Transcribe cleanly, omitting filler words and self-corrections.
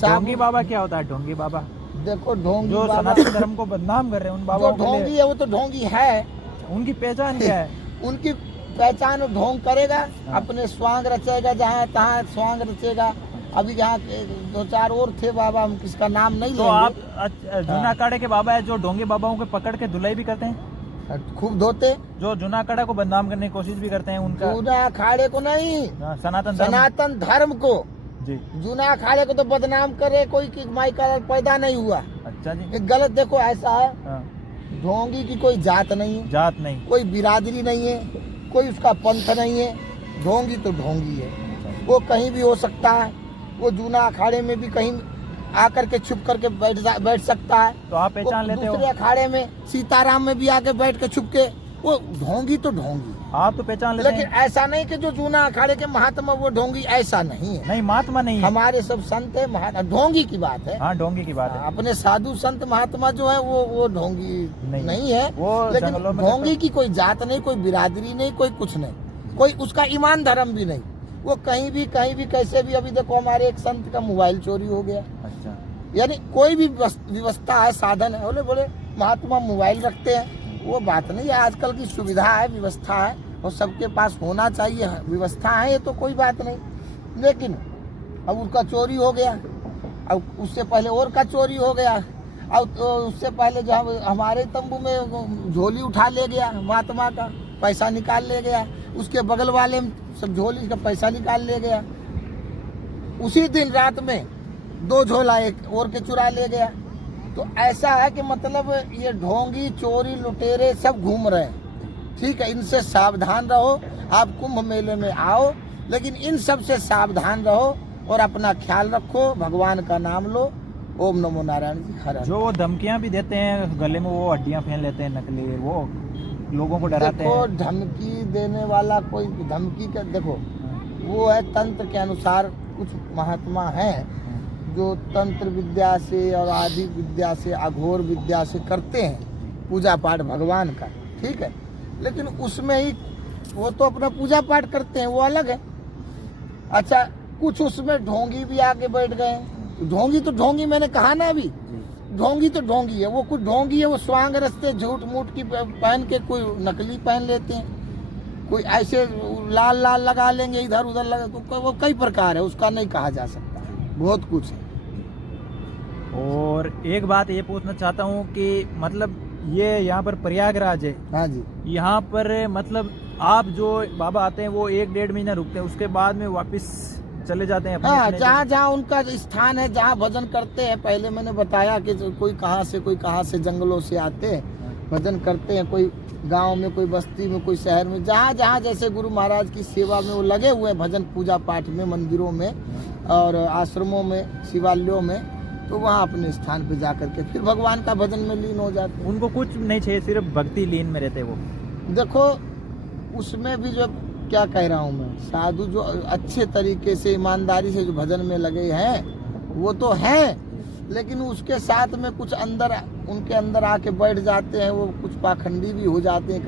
ढोंगी बाबा क्या होता है? ढोंगी बाबा देखो ढोंगी जो बाबा सनातन धर्म को बदनाम कर रहे हैं उन बाबाओं जो के ढोंगी लिए है वो तो ढोंगी है। उनकी पहचान क्या है? उनकी पहचान ढोंग करेगा, हाँ। अपने स्वांग रचेगा, जहाँ तहाँ स्वांग रचेगा। अभी यहाँ दो चार और थे बाबा, हम किसका नाम नहीं तो लेंगे। आप जूना अखाड़े के बाबा है जो ढोंगी बाबाओं को पकड़ के धुलाई भी करते हैं, खूब धोते, जो जूना अखाड़ा को बदनाम करने की कोशिश भी करते हैं उनका जूना अखाड़े को नहीं, हाँ, सनातन धर्म को। जी। जूना अखाड़े को तो बदनाम करे कोई कि माई का पैदा नहीं हुआ। अच्छा जी। ये गलत। देखो ऐसा है, हाँ, ढोंगी की कोई जात नहीं है, जात नहीं। कोई बिरादरी नहीं है, कोई उसका पंथ नहीं है। ढोंगी तो ढोंगी है, वो कहीं भी हो सकता है। वो जूना अखाड़े में भी कहीं आकर के छुप करके बैठ सकता है। तो आप पहचान लेते हो? दूसरे अखाड़े में सीताराम में भी आके बैठ के छुप के, वो ढोंगी तो ढोंगी। आप तो पहचान लेते लेकिन हैं? ऐसा नहीं कि जो जूना अखाड़े के महात्मा वो ढोंगी, ऐसा नहीं है। नहीं, महात्मा नहीं है। हमारे सब संत है महात्मा, ढोंगी की बात है। हाँ, ढोंगी की बात है। अपने साधु संत महात्मा जो है वो ढोंगी नहीं है। वो लेकिन जंगलों में ढोंगी की कोई जात नहीं, कोई बिरादरी नहीं, कोई कुछ नहीं, कोई उसका ईमान धर्म भी नहीं। वो कहीं भी कैसे भी। अभी देखो हमारे एक संत का मोबाइल चोरी हो गया। अच्छा। यानी कोई भी व्यवस्था है, साधन है, बोले महात्मा मोबाइल रखते हैं, वो बात नहीं है। आजकल की सुविधा है, व्यवस्था है, और सबके पास होना चाहिए। व्यवस्था है, ये तो कोई बात नहीं। लेकिन अब उसका चोरी हो गया, अब उससे पहले और का चोरी हो गया, अब तो उससे पहले जो हमारे तंबू में झोली उठा ले गया महात्मा का, पैसा निकाल ले गया। उसके बगल वाले सब झोली का पैसा निकाल ले गया। उसी दिन रात में 2 झोला एक और के चुरा ले गया। तो ऐसा है कि मतलब ये ढोंगी, चोरी, लुटेरे सब घूम रहे हैं। ठीक है, इनसे सावधान रहो। आप कुंभ मेले में आओ, लेकिन इन सब से सावधान रहो और अपना ख्याल रखो, भगवान का नाम लो। ओम नमो नारायण जी। हर हर। जो वो धमकियां भी देते हैं, गले में वो हड्डियां पहन लेते हैं नकली, वो लोगों को डराते देखो, हैं। धमकी देने वाला कोई धमकी का, देखो वो है तंत्र के अनुसार। कुछ महात्मा हैं जो तंत्र विद्या से और आदि विद्या से, अघोर विद्या से करते हैं पूजा पाठ भगवान का, ठीक है। लेकिन उसमें ही वो तो अपना पूजा पाठ करते हैं, वो अलग है। अच्छा, कुछ उसमें ढोंगी भी आके बैठ गए। ढोंगी तो ढोंगी, मैंने कहा ना अभी, ढोंगी तो ढोंगी है। वो कुछ ढोंगी है, वो स्वांग रस्ते झूठ मूठ की पहन के, कोई नकली पहन लेते हैं, कोई ऐसे लाल लाल लगा लेंगे, इधर उधर लगा, तो वो कई प्रकार है, उसका नहीं कहा जा सकता, बहुत कुछ है। और एक बात ये पूछना चाहता हूँ कि मतलब ये यहाँ पर प्रयागराज है, हाँ जी, यहाँ पर मतलब आप जो बाबा आते हैं वो 1-1.5 महीना रुकते हैं, उसके बाद में वापस चले जाते हैं अपने हाँ, अपने जहाँ जहाँ उनका स्थान है, जहाँ भजन करते हैं। पहले मैंने बताया कि कोई कहाँ से जंगलों से आते हैं, भजन करते हैं, कोई गांव में, कोई बस्ती में, कोई शहर में, जहाँ जहाँ जैसे गुरु महाराज की सेवा में वो लगे हुए हैं, भजन पूजा पाठ में, मंदिरों में और आश्रमों में, शिवालयों में, तो वहाँ अपने स्थान पे जा करके फिर भगवान का भजन में लीन हो जाते हैं। उनको कुछ नहीं चाहिए, सिर्फ भक्ति लीन में रहते वो। देखो, उसमें भी जो क्या कह रहा हूँ मैं, साधु जो अच्छे तरीके से ईमानदारी से जो भजन में लगे हैं वो तो हैं, लेकिन उसके साथ में कुछ अंदर उनके अंदर आके बैठ जाते हैं, वो कुछ पाखंडी भी हो जाते हैं।